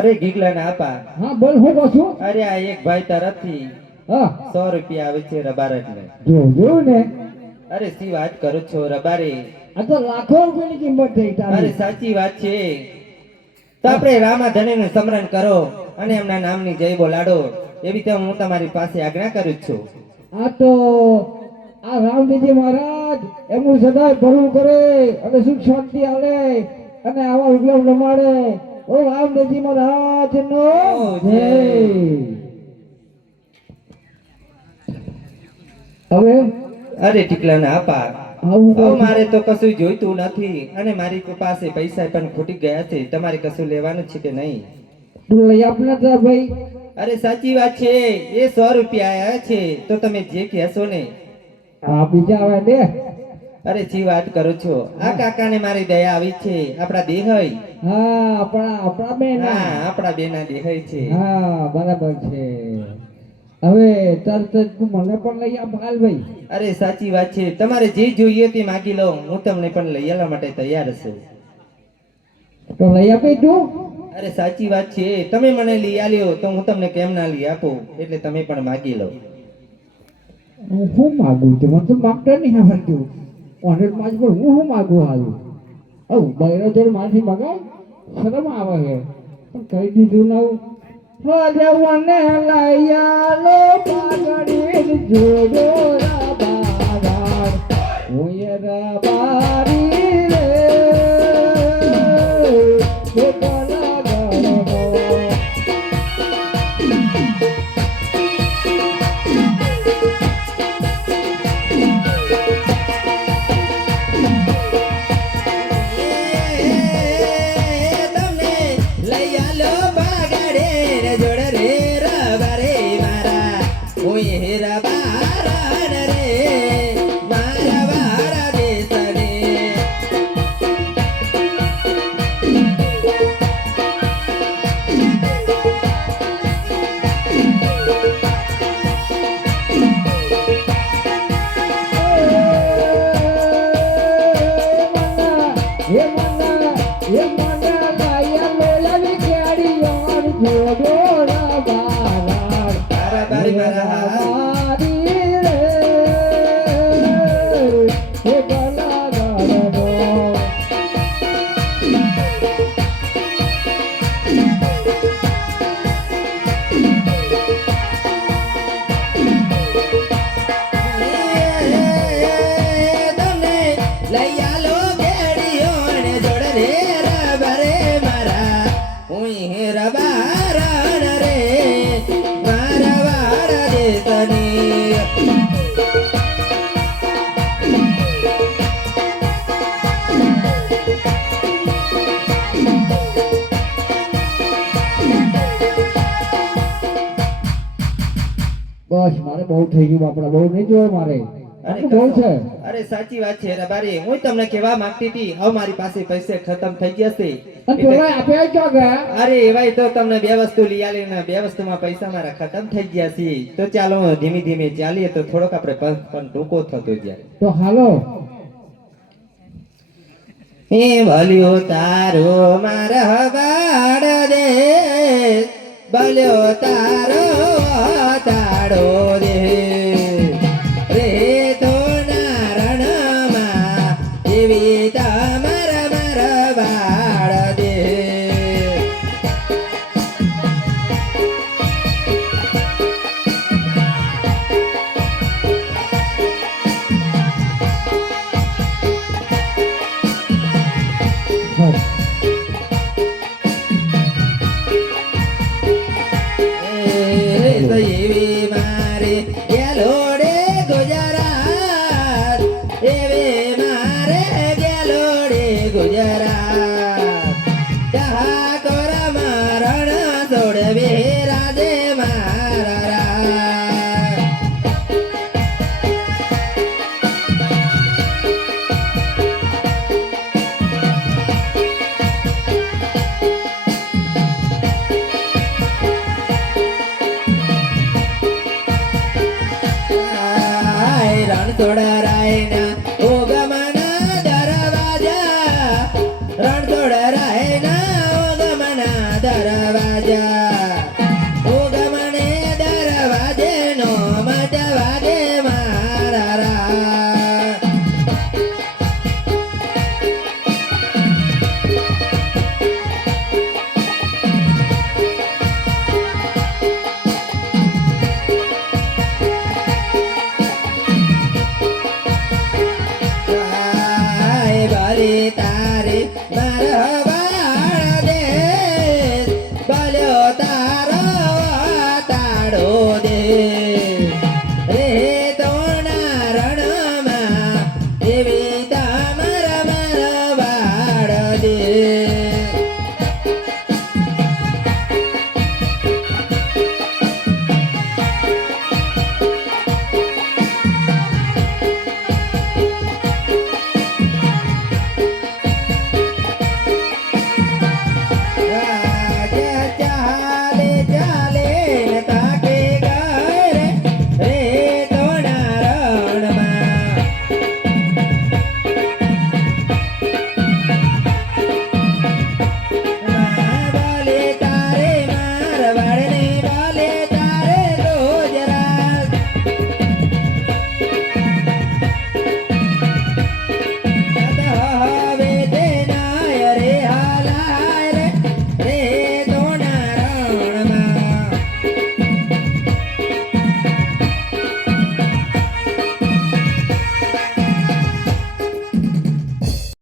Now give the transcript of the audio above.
અરે ગીગલા ના આપા. હા બોલ હું કહું છું? અરે આ એક ભાઈ તરફથી હા. સો રૂપિયા આવે છે રબાર એટલે જો જો ને. અરે સી વાત કરો છો રબારે? આ તો લાખો રૂપિયાની કિંમત થઈ અરે સાચી વાત છે. તો આપણે રામાધણી નું સ્મરણ કરો અને એમના નામની જય બોલાડો. એવી તો હું તમારી પાસે આજ્ઞા કરું છું. આ તો આ રામદેવજી મહારાજ એમનું સદાય ભરવું કરે અને સુખ શાંતિ આલે અને આવા વિક્રમ રમાડે ઓ રામદેવજી મહારાજ નો જય. હવે? અરે ટીકલા ના આપા. મારે તો કશું જોઈતું નથી. અને મારી પાસે પૈસા પણ ખૂટી ગયા છે. તમારે કશું લેવાનું છે કે નહીં? લઈ આપને ભાઈ. અરે સાચી વાત છે. એ સો રૂપિયા આયા છે. તો તમે જે કહેશો ને. આ બીજા આવે દે. અરે જી વાત કરું છો. આ કાકાને મારી દયા આવી છે. આપણા દેહય હા આપણા આપણા બેન હા આપણા બેના દેહય છે. હા બરાબર છે. હવે તરત જ મને પણ લઈ આપ ભાઈ અરે સાચી વાત છે. તમારે જે જોઈએ તે માગી લો હું તમને પણ લઈ આવવા માટે તૈયાર છું. તો લઈ આપી તું? અરે સાચી વાત છે. તમે મને લઈ આલ્યો તો હું તમને કેમ ના લઈ આપું? એટલે તમે પણ માગી લો. હું શું માગું છું? મને તો માગતા નહીં આવડતું. ઓનર પાંચ પણ હું શું માગું હાલું આવું બૈરો જોડે મારથી મગાવ શરમ આવે છે પણ કહી દીધું નવું હજવને લૈયાલો પાગડી જોડો રબાર હે મના બસ મારે બહુ થઈ ગયું બાપડા બહુ નહીં જોયે મારે. અરે સાચી વાત છે રબારી હું તમને કેવા માંગતી હતી હવે મારી પાસે પૈસે ખતમ થઈ ગયા છે. અરે એવાય તો તમને બે વસ્તુ લઈ આલી ને બે વસ્તુમાં પૈસા મારા ખતમ થઈ ગયા છે. તો ચાલો ધીમે ધીમે ચાલીએ તો થોડોક આપણે પણ ટૂંકો થતો જાય. તો હાલો. એ ભલ્યો તારો મારા વાડ દે. ભલ્યો તારો તાડો રે. રે તો નારણમાં એવી તમાર મર વાળ દે. તો એવી મારે ગેલોડે தொடராயின